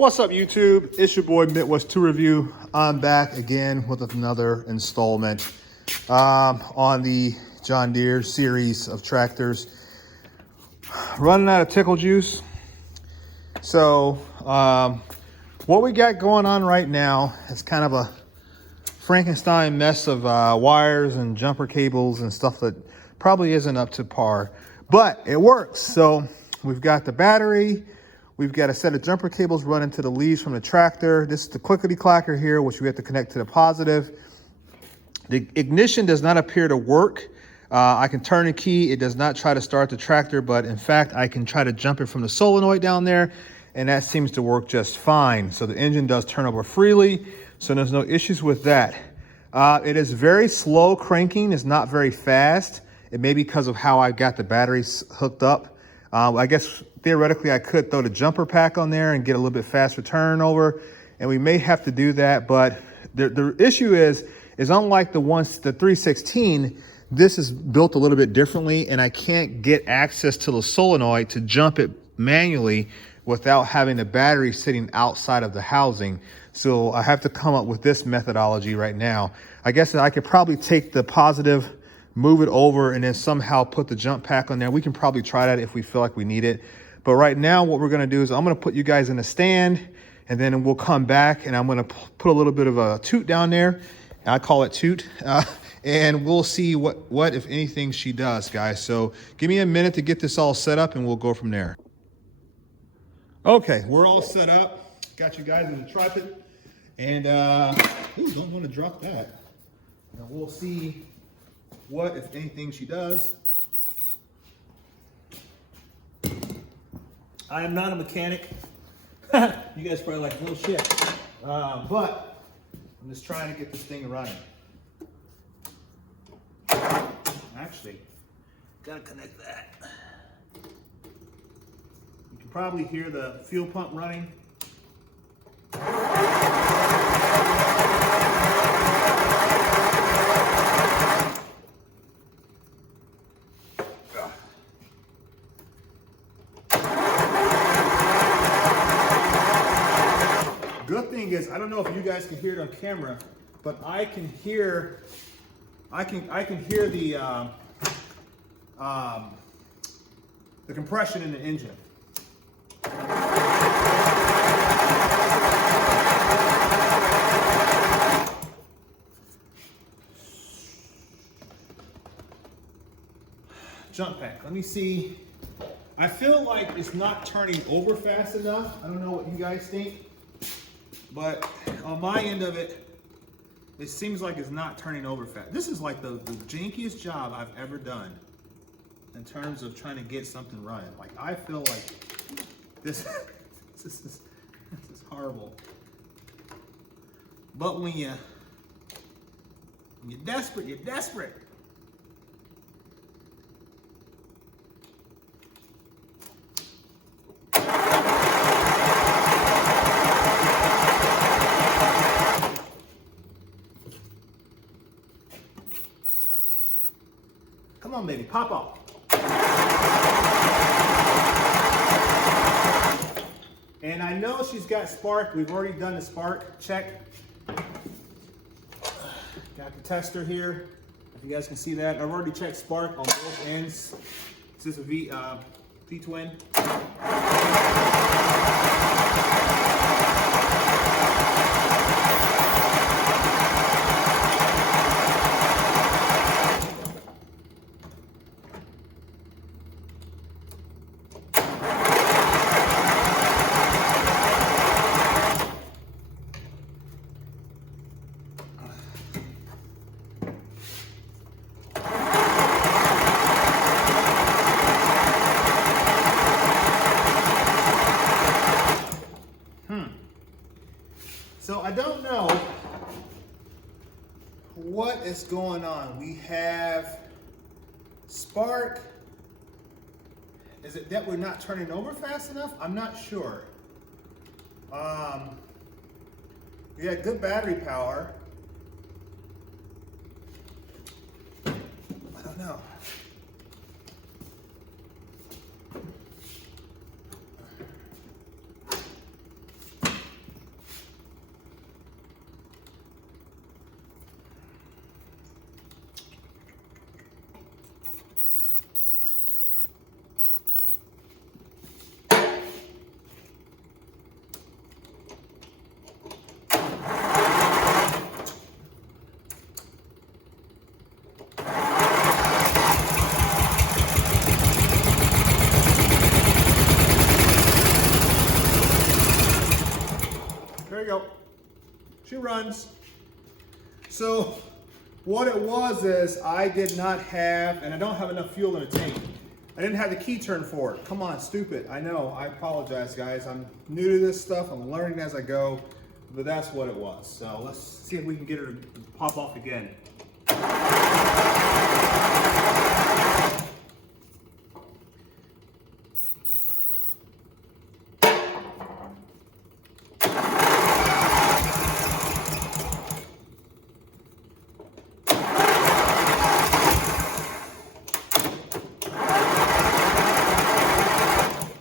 What's up, YouTube? It's your boy Midwest 2 Review. I'm back again with another installment on the John Deere series of tractors. Running out of tickle juice. So what we got going on right now is kind of a Frankenstein mess of wires and jumper cables and stuff that probably isn't up to par, but it works. So we've got the battery. We've got a set of jumper cables running to the leaves from the tractor. This is the clickety-clacker here, which we have to connect to the positive. The ignition does not appear to work. I can turn the key. It does not try to start the tractor, but in fact, I can try to jump it from the solenoid down there, and that seems to work just fine. So the engine does turn over freely, so there's no issues with that. It is very slow cranking. It's not very fast. It may be because of how I got the batteries hooked up. I guess theoretically I could throw the jumper pack on there and get a little bit faster turnover, and we may have to do that. But the issue is unlike the 316, this is built a little bit differently, and I can't get access to the solenoid to jump it manually without having the battery sitting outside of the housing. So I have to come up with this methodology right now. I guess I could probably take the positive, move it over, and then somehow put the jump pack on there. We can probably try that if we feel like we need it. But right now, what we're gonna do is I'm gonna put you guys in a stand, and then we'll come back and I'm gonna put a little bit of a toot down there. I call it toot. And we'll see what, if anything, she does, guys. So give me a minute to get this all set up and we'll go from there. Okay, we're all set up. Got you guys in the tripod. And, ooh, don't want to drop that. Now we'll see what, if anything, she does. I am not a mechanic. You guys probably like, no shit. But I'm just trying to get this thing running. Actually, gotta connect that. You can probably hear the fuel pump running. Good thing is, I don't know if you guys can hear it on camera, but I can hear the compression in the engine. Jump pack. Let me see. I feel like it's not turning over fast enough. I don't know what you guys think, but on my end of it, it seems like it's not turning over fast. This is like the jankiest job I've ever done in terms of trying to get something running. Like, I feel like this is horrible. But when you're desperate, you're desperate. Come on, baby, pop off. And I know she's got spark. We've already done the spark check. Got the tester here. If you guys can see that, I've already checked spark on both ends. This is a V-twin. So I don't know what is going on. We have spark. Is it that we're not turning over fast enough? I'm not sure. We got good battery power. I don't know. She runs. So what it was is I did not have, and I don't have enough fuel in the tank. I didn't have the key turn for it. Come on, stupid. I know, I apologize, guys. I'm new to this stuff. I'm learning as I go, but that's what it was. So let's see if we can get her to pop off again.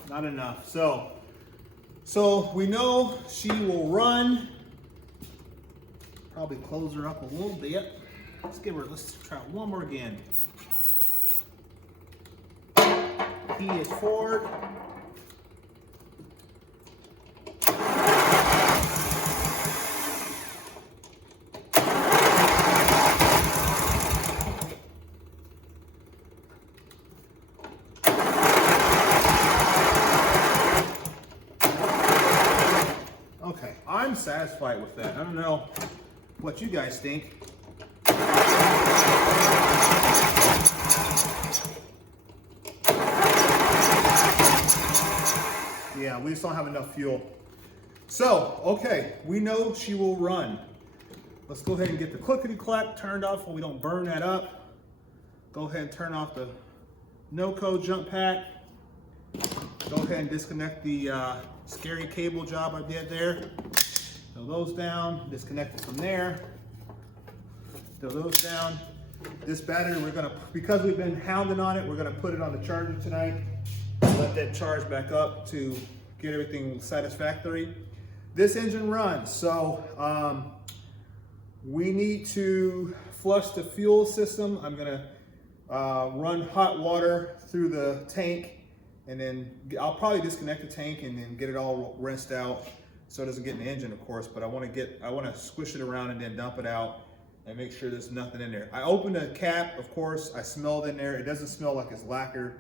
Not enough. So we know she will run. Probably close her up a little bit. Let's try one more again. Key is forward. Okay, I'm satisfied with that. I don't know what you guys think. Yeah, we just don't have enough fuel. So, okay, we know she will run. Let's go ahead and get the clickety-clack turned off so we don't burn that up. Go ahead and turn off the no-code jump pack. Go ahead and disconnect the scary cable job I did there. Throw those down, disconnect it from there. Throw those down. This battery, because we've been hounding on it, we're gonna put it on the charger tonight. Let that charge back up to get everything satisfactory. This engine runs, so we need to flush the fuel system. I'm gonna run hot water through the tank, and then I'll probably disconnect the tank and then get it all rinsed out so it doesn't get in the engine, of course, but I wanna squish it around and then dump it out and make sure there's nothing in there. I opened the cap, of course, I smelled in there. It doesn't smell like it's lacquer.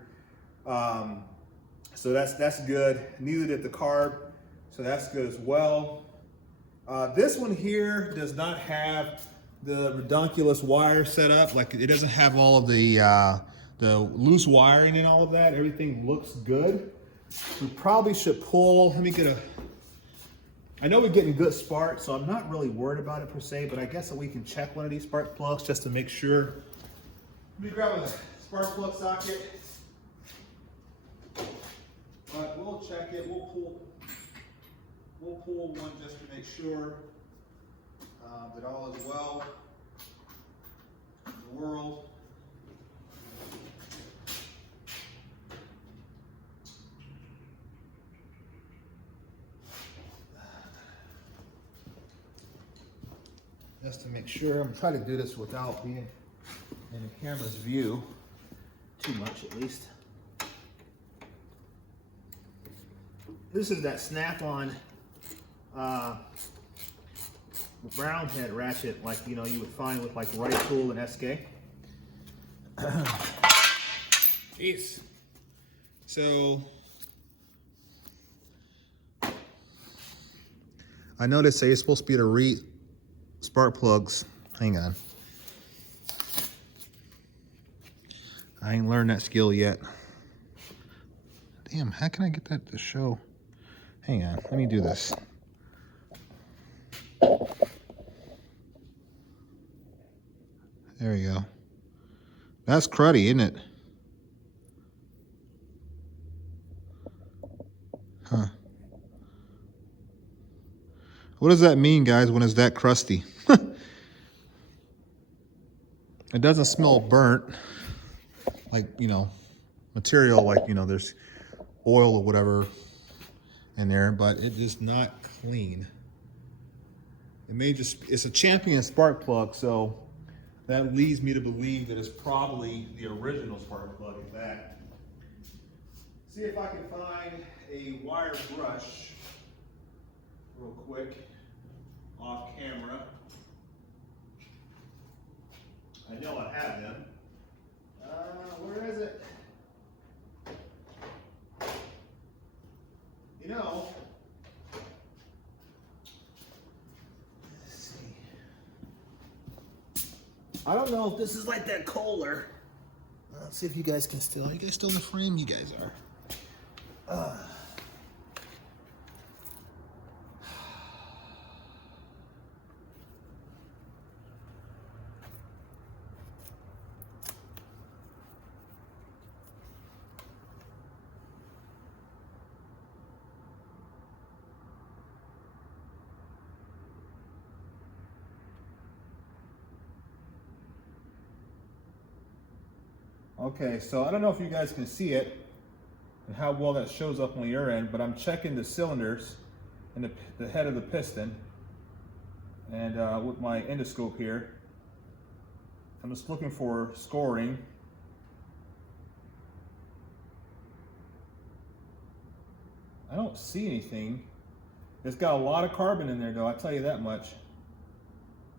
So that's good. Neither did the carb, so that's good as well. This one here does not have the redonkulous wire set up. Like, it doesn't have all of the loose wiring and all of that. Everything looks good. We probably should pull, I know we're getting good spark, so I'm not really worried about it per se, but I guess that we can check one of these spark plugs just to make sure. Let me grab a spark plug socket. But we'll check it. We'll pull one just to make sure that all is well in the world. Just to make sure. I'm trying to do this without being in the camera's view too much, at least. This is that snap-on brown head ratchet, like you would find with like Right Tool and SK. Jeez. So I know they say you're supposed to be able to read spark plugs. Hang on. I ain't learned that skill yet. Damn, how can I get that to show? Hang on, let me do this. There we go. That's cruddy, isn't it? Huh. What does that mean, guys, when it's that crusty? It doesn't smell burnt, like, material, like, there's oil or whatever in there, but it is not clean. It's a Champion spark plug, so that leads me to believe that it's probably the original spark plug in that. See if I can find a wire brush real quick off camera. I know I have them. Where is it? I don't know if this is like that Kohler. Let's see if you guys can still. Are you guys still in the frame? You guys are. Okay, so I don't know if you guys can see it and how well that shows up on your end, but I'm checking the cylinders and the head of the piston, and with my endoscope here, I'm just looking for scoring. I don't see anything. It's got a lot of carbon in there though, I'll tell you that much.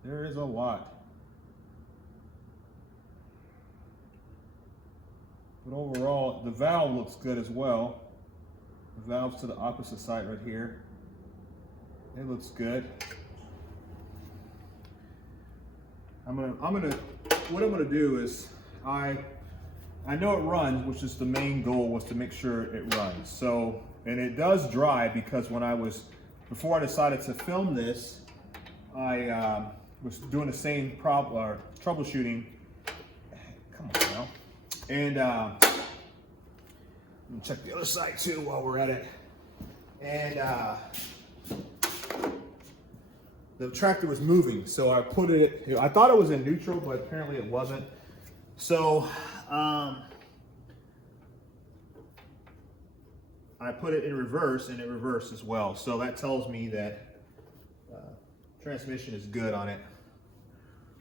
There is a lot. But overall, the valve looks good as well. The valve's to the opposite side right here. It looks good. What I'm gonna do is, I know it runs, which is the main goal, was to make sure it runs. So, and it does dry, because before I decided to film this, I was doing the same troubleshooting. Come on now. And let me check the other side too while we're at it. And the tractor was moving, so I put it, I thought it was in neutral, but apparently it wasn't. So I put it in reverse, and it reversed as well. So that tells me that transmission is good on it.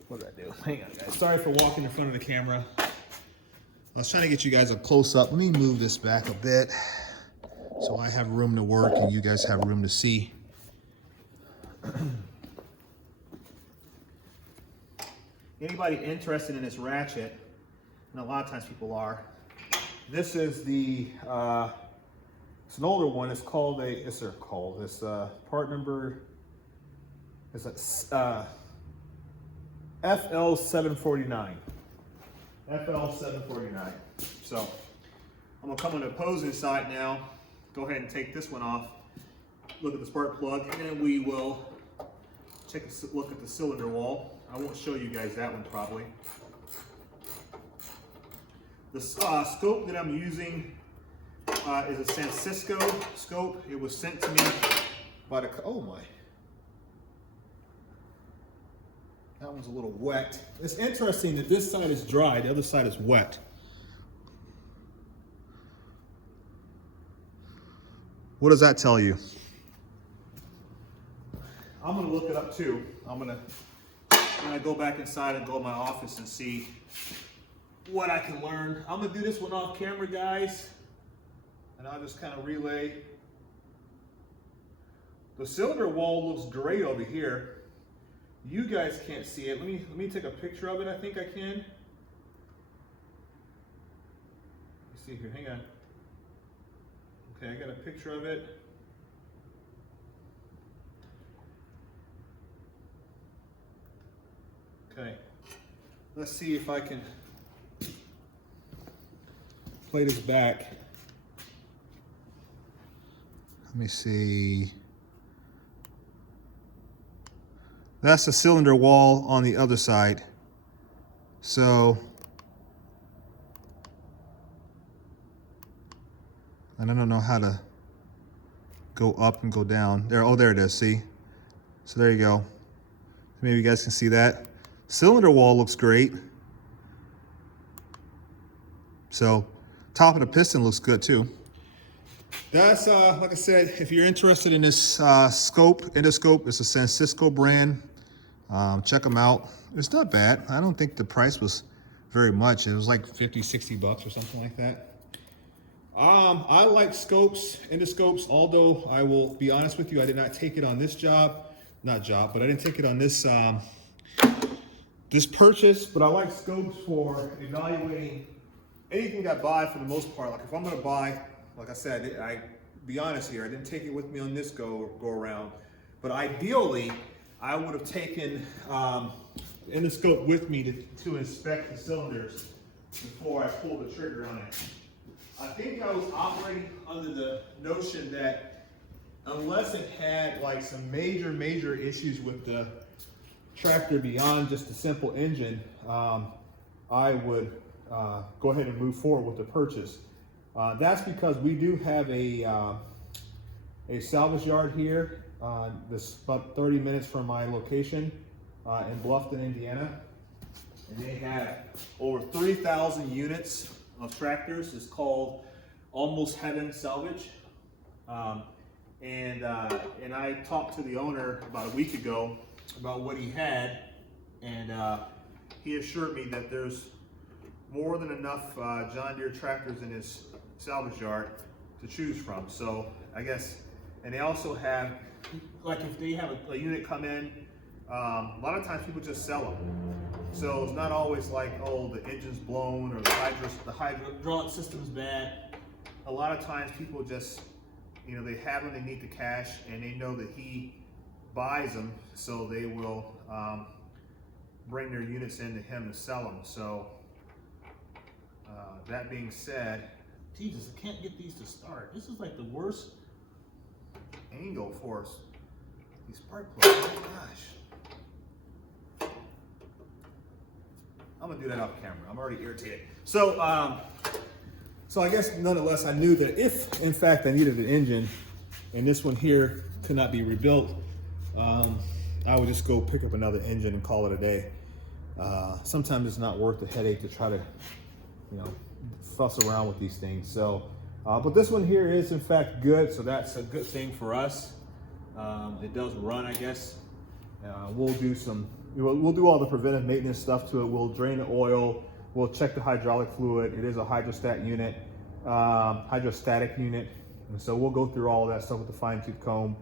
What did I do? Hang on, guys. Sorry for walking in front of the camera. I was trying to get you guys a close-up. Let me move this back a bit so I have room to work and you guys have room to see. Anybody interested in this ratchet, and a lot of times people are, this is it's an older one. It's called it's part number, it's a FL749. FL749. So I'm gonna come on the opposing side now. Go ahead and take this one off. Look at the spark plug, and then we will take a look at the cylinder wall. I won't show you guys that one probably. The scope that I'm using is a San Francisco scope. It was sent to me by the, oh my. That one's a little wet. It's interesting that this side is dry, the other side is wet. What does that tell you? I'm gonna look it up too. I'm gonna go back inside and go to my office and see what I can learn. I'm gonna do this one off camera, guys, and I'll just kind of relay. The cylinder wall looks great over here. You guys can't see it. Let me take a picture of it. I think I can. Let's see here. Hang on. Okay, I got a picture of it. Okay. Let's see if I can play this back. Let me see. That's the cylinder wall on the other side. So, and I don't know how to go up and go down. There, oh, there it is, see? So there you go. Maybe you guys can see that. Cylinder wall looks great. So, top of the piston looks good too. That's, like I said, if you're interested in this scope, endoscope, it's a San Francisco brand. Check them out. It's not bad. I don't think the price was very much. It was like 50, 60 bucks or something like that. I like scopes, endoscopes, although I will be honest with you, I did not take it on this but I didn't take it on this this purchase, but I like scopes for evaluating anything I buy for the most part. Like if I'm gonna buy, like I said, I be honest here, I didn't take it with me on this go around, but ideally I would have taken endoscope with me to inspect the cylinders before I pull the trigger on it. I think I was operating under the notion that unless it had like some major issues with the tractor beyond just a simple engine, I would go ahead and move forward with the purchase. That's because we do have a salvage yard here. This about 30 minutes from my location in Bluffton, Indiana. And they have over 3,000 units of tractors. It's called Almost Heaven Salvage. And I talked to the owner about a week ago about what he had, and he assured me that there's more than enough John Deere tractors in his salvage yard to choose from. So I guess, and they also have, like if they have a unit come in, a lot of times people just sell them. So it's not always like, oh, the engine's blown or the hydraulic system's bad. A lot of times people just, you know, they have them, they need the cash, and they know that he buys them, so they will bring their units into him to sell them. So that being said, Jesus, I can't get these to start. This is like the worst angle for us. These spark plugs, oh my gosh. I'm gonna do that off camera. I'm already irritated. So, so I guess nonetheless, I knew that if in fact I needed an engine and this one here could not be rebuilt, I would just go pick up another engine and call it a day. Sometimes it's not worth the headache to try to, you know, fuss around with these things. So, but this one here is in fact good, so that's a good thing for us. It does run, I guess. We'll do all the preventive maintenance stuff to it. We'll drain the oil. We'll check the hydraulic fluid. It is a hydrostatic unit, and so we'll go through all of that stuff with the fine-tooth comb.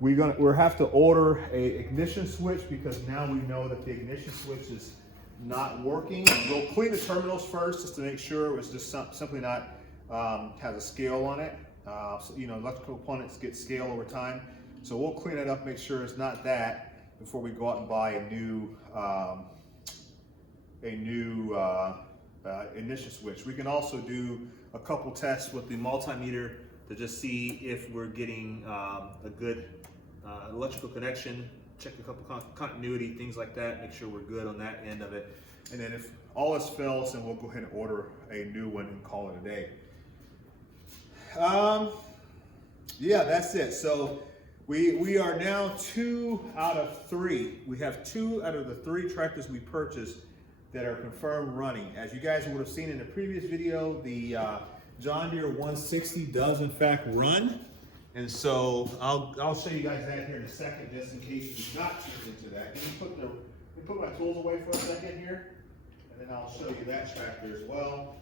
We'll have to order a ignition switch because now we know that the ignition switch is not working. We'll clean the terminals first just to make sure it's just simply not has a scale on it. So, you know, electrical components get scale over time. So we'll clean it up, make sure it's not that, before we go out and buy a new ignition switch. We can also do a couple tests with the multimeter to just see if we're getting a good electrical connection, check a couple continuity, things like that, make sure we're good on that end of it. And then if all else fails, then we'll go ahead and order a new one and call it a day. Yeah, that's it. So we are now 2 out of 3. We have 2 out of the 3 tractors we purchased that are confirmed running. As you guys would have seen in the previous video, the John Deere 160 does in fact run. And so I'll show you guys that here in a second, just in case you're not tuned into that. Can you put my tools away for a second here? And then I'll show you that tractor as well.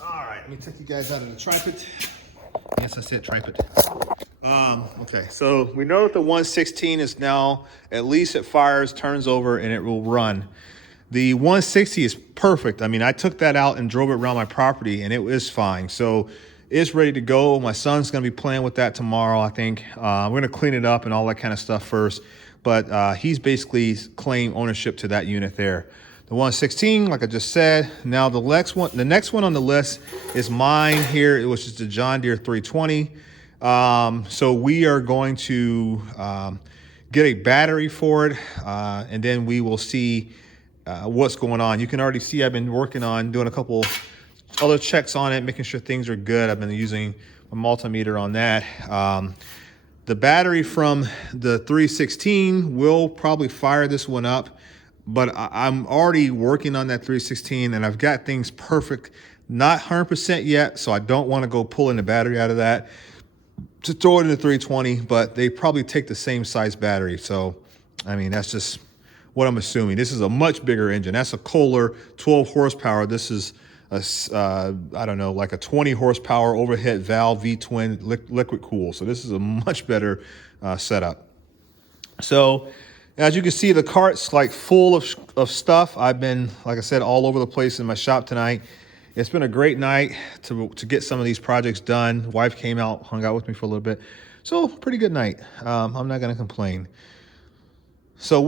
All right, let me take you guys out of the tripod. Yes, I said tripod. Okay, so we know that the 116 is now, at least it fires, turns over, and it will run. The 160 is perfect. I mean, I took that out and drove it around my property, and it is fine. So it's ready to go. My son's going to be playing with that tomorrow, I think. We're going to clean it up and all that kind of stuff first. But he's basically claimed ownership to that unit there. The 116, like I just said. Now the next one on the list is mine here, which is the John Deere 320. So we are going to get a battery for it, and then we will see what's going on. You can already see I've been working on doing a couple other checks on it, making sure things are good. I've been using a multimeter on that. The battery from the 316 will probably fire this one up, but I'm already working on that 316 and I've got things perfect, not 100% yet, so I don't want to go pulling the battery out of that to throw it in the 320, but they probably take the same size battery. So, I mean, that's just what I'm assuming. This is a much bigger engine. That's a Kohler 12 horsepower. This is a, I don't know, like a 20 horsepower overhead valve V-twin liquid cool. So this is a much better setup. So as you can see, the cart's like full of stuff. I've been, like I said, all over the place in my shop tonight. It's been a great night to get some of these projects done. Wife came out, hung out with me for a little bit. So pretty good night. I'm not going to complain. So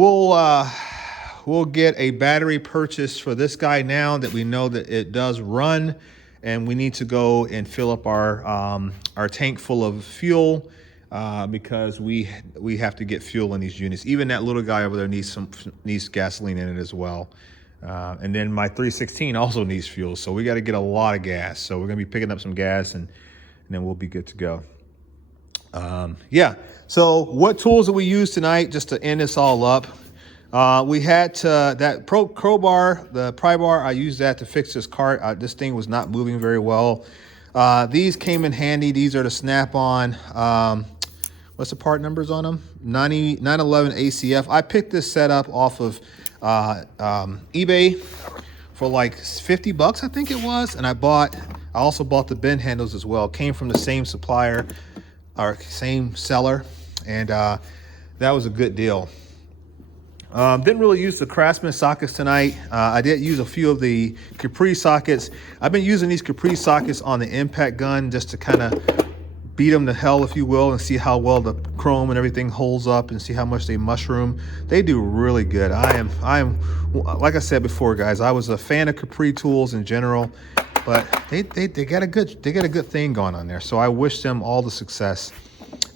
we'll get a battery purchase for this guy now that we know that it does run, and we need to go and fill up our tank full of fuel because we have to get fuel in these units. Even that little guy over there needs gasoline in it as well. And then my 316 also needs fuel, so we got to get a lot of gas. So we're gonna be picking up some gas, and then we'll be good to go. Yeah. So what tools did we use tonight just to end this all up? We had that crowbar, the pry bar. I used that to fix this cart. This thing was not moving very well. These came in handy. These are the Snap-on. What's the part numbers on them? 911 ACF. I picked this set up off of eBay for like 50 bucks, I think it was. And I also bought the bend handles as well. Came from the same supplier, our same seller, and that was a good deal. Didn't really use the Craftsman sockets tonight. I did use a few of the Capri sockets. I've been using these Capri sockets on the impact gun just to kind of beat them to hell, if you will, and see how well the chrome and everything holds up and see how much they mushroom. They do really good. I am like I said before, guys, I was a fan of Capri tools in general, but they got a good thing going on there. So I wish them all the success.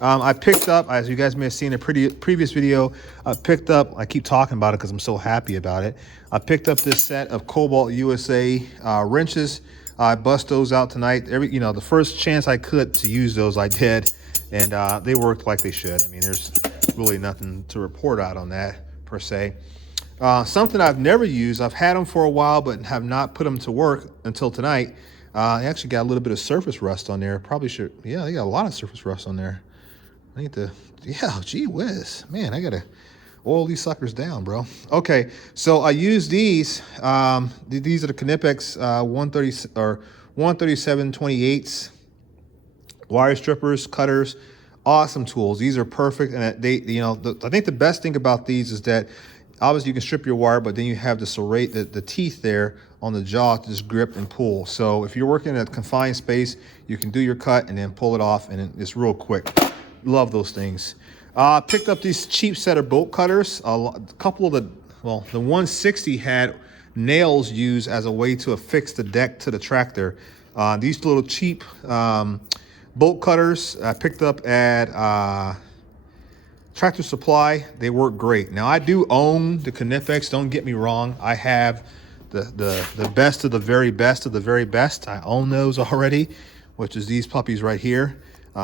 I picked up, as you guys may have seen in a previous video, I keep talking about it because I'm so happy about it. I picked up this set of Cobalt USA wrenches. I bust those out tonight. The first chance I could to use those, I did, and they worked like they should. I mean, there's really nothing to report out on that per se. Something I've never used. I've had them for a while, but have not put them to work until tonight. I actually got a little bit of surface rust on there. Probably should. Yeah, they got a lot of surface rust on there. I need to. Yeah, gee whiz, man, I gotta oil these suckers down, bro. Okay, so I use these. These are the Knipex 130 or 137/28 wire strippers, cutters. Awesome tools. These are perfect, and I think the best thing about these is that obviously you can strip your wire, but then you have the serrate, the teeth there on the jaw to just grip and pull. So if you're working in a confined space, you can do your cut and then pull it off, and it's real quick. Love those things. Picked up these cheap set of bolt cutters. A couple of the 160 had nails used as a way to affix the deck to the tractor. These little cheap bolt cutters I picked up at Tractor Supply. They work great. Now I do own the Knipex. Don't get me wrong. I have the best of the very best of the very best. I own those already, which is these puppies right here.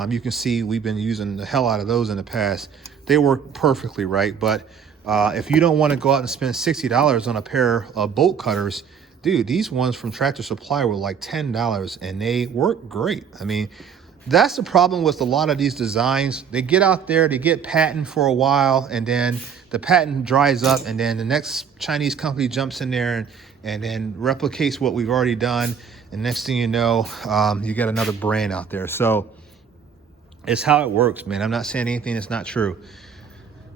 You can see we've been using the hell out of those in the past. They work perfectly, right? But if you don't want to go out and spend $60 on a pair of bolt cutters, dude, these ones from Tractor Supply were like $10 and they work great. I mean, that's the problem with a lot of these designs. They get out there, they get patent for a while, and then the patent dries up, and then the next Chinese company jumps in there and then replicates what we've already done. And next thing you know, you got another brand out there. So it's how it works, man. I'm not saying anything that's not true.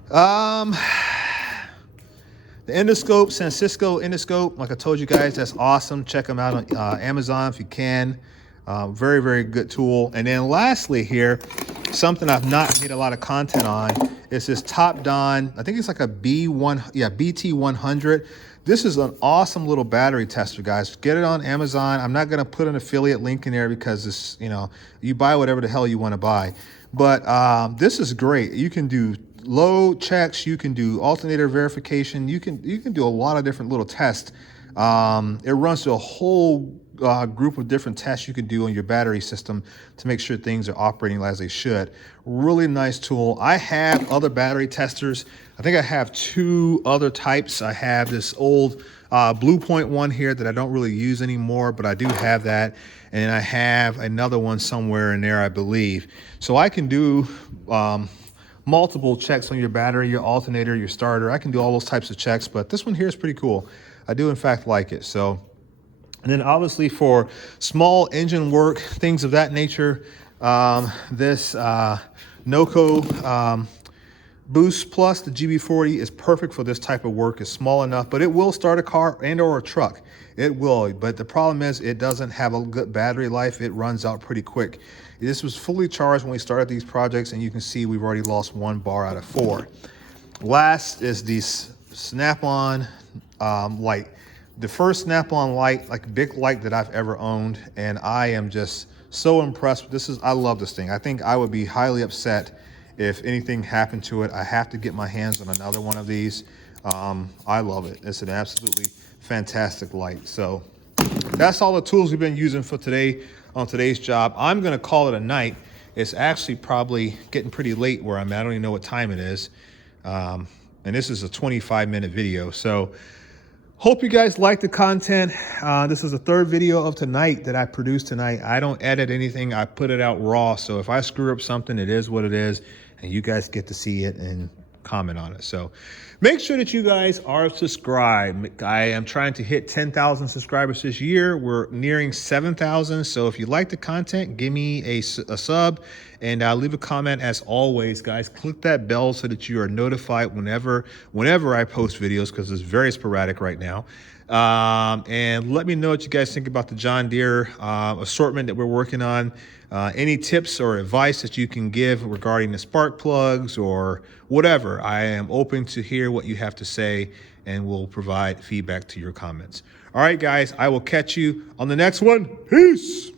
The endoscope, Francisco endoscope, like I told you guys, that's awesome. Check them out on Amazon if you can. Very, very good tool. And then lastly here, something I've not made a lot of content on is this Top Don. I think it's like a BT100. This is an awesome little battery tester, guys. Get it on Amazon. I'm not going to put an affiliate link in there because this, you buy whatever the hell you want to buy. But this is great. You can do load checks. You can do alternator verification. You can do a lot of different little tests. It runs through a whole group of different tests you can do on your battery system to make sure things are operating as they should. Really nice tool. I have other battery testers. I think I have two other types. I have this old Blue Point one here that I don't really use anymore, but I do have that. And I have another one somewhere in there, I believe. So I can do multiple checks on your battery, your alternator, your starter. I can do all those types of checks, but this one here is pretty cool. I do in fact like it. So, and then obviously for small engine work, things of that nature, this Noco Boost Plus, the GB40, is perfect for this type of work. It's small enough, but it will start a car and or a truck. It will, but the problem is it doesn't have a good battery life. It runs out pretty quick. This was fully charged when we started these projects, and you can see we've already lost 1 bar out of 4. Last is the Snap-on light. The first Snap-on light, like big light that I've ever owned, and I am just so impressed. I love this thing. I think I would be highly upset if anything happened to it. I have to get my hands on another one of these. I love it. It's an absolutely fantastic light. So that's all the tools we've been using for today on today's job. I'm gonna call it a night. It's actually probably getting pretty late where I'm at. I don't even know what time it is. And this is a 25-minute video. So hope you guys like the content. This is the 3rd video of tonight that I produced tonight. I don't edit anything. I put it out raw. So if I screw up something, it is what it is. And you guys get to see it and comment on it. So make sure that you guys are subscribed. I am trying to hit 10,000 subscribers this year. We're nearing 7,000. So if you like the content, give me a sub and leave a comment. As always, guys, click that bell so that you are notified whenever I post videos, because it's very sporadic right now. And let me know what you guys think about the John Deere assortment that we're working on. Any tips or advice that you can give regarding the spark plugs or whatever. I am open to hear what you have to say, and will provide feedback to your comments. All right, guys, I will catch you on the next one. Peace.